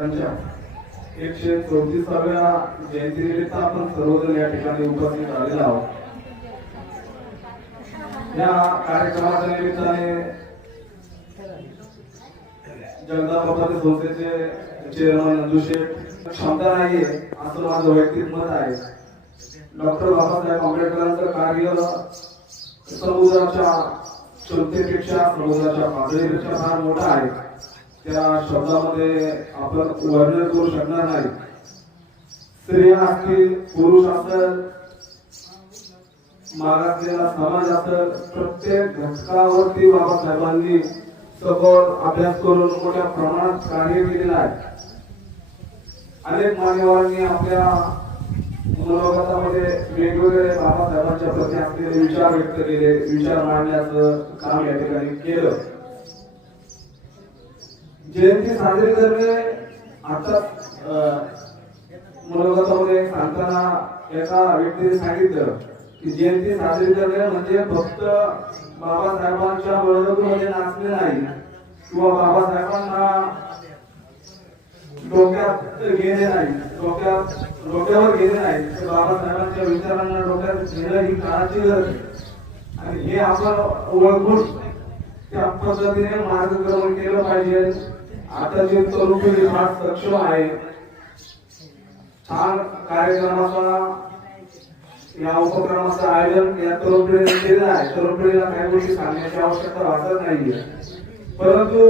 त्यांच्या 134व्या जयंतीनिमित्त आपण सर्वजण या ठिकाणी उपस्थित झालेलो आहोत। या कार्यक्रमाच्या निमित्ताने जगदाबापाच्या संस्थेचे चेअरमन नंदू शेठ क्षमता नाहीये असं माझं वैयक्तिक मत आहे। डॉक्टर बाबासाहेब आंबेडकरांचं कार्य समुद्राच्या क्षमतेपेक्षा समुद्राच्या पातळीपेक्षा फार मोठा आहे। त्या शब्दामध्ये आपण वर्णन करू शकणार नाही। स्त्रिया असतील, पुरुष असतील, मागासलेला समाज असेल, प्रत्येक घटकावरती बाबासाहेबांनी सखोल अभ्यास करून मोठ्या प्रमाणात कार्य केलेलं आहे। अनेक मान्यवरांनी आपल्या मनोगतामध्ये वेगवेगळे बाबासाहेबांच्या प्रती असलेले विचार व्यक्त केले, विचार मांडण्याचं काम या ठिकाणी केलं। जयंती साजरी करणे आता मनोगतामध्ये सांगताना एका व्यक्तीने सांगितलं की जयंती साजरी करणे म्हणजे फक्त बाबासाहेबांच्या मिरवणुकीमध्ये नाचणे नाही किंवा बाबासाहेबांना डोक्यात घेणे नाही, डोक्यावर घेणे नाही, तर बाबासाहेबांच्या विचारांना डोक्यात घेणं ही काळाची गरज आहे। आणि हे आपण ओळखून त्या पद्धतीने मार्गक्रमण केलं पाहिजे। आता जे तरुण पिढी फार सक्षम आहे। छान कार्यक्रमाचा या उपक्रमाचं आयोजन या तरुण पिढीने केलेलं आहे। तरुण पिढीला काही गोष्टी सांगण्याची आवश्यकता वाटत नाहीये, परंतु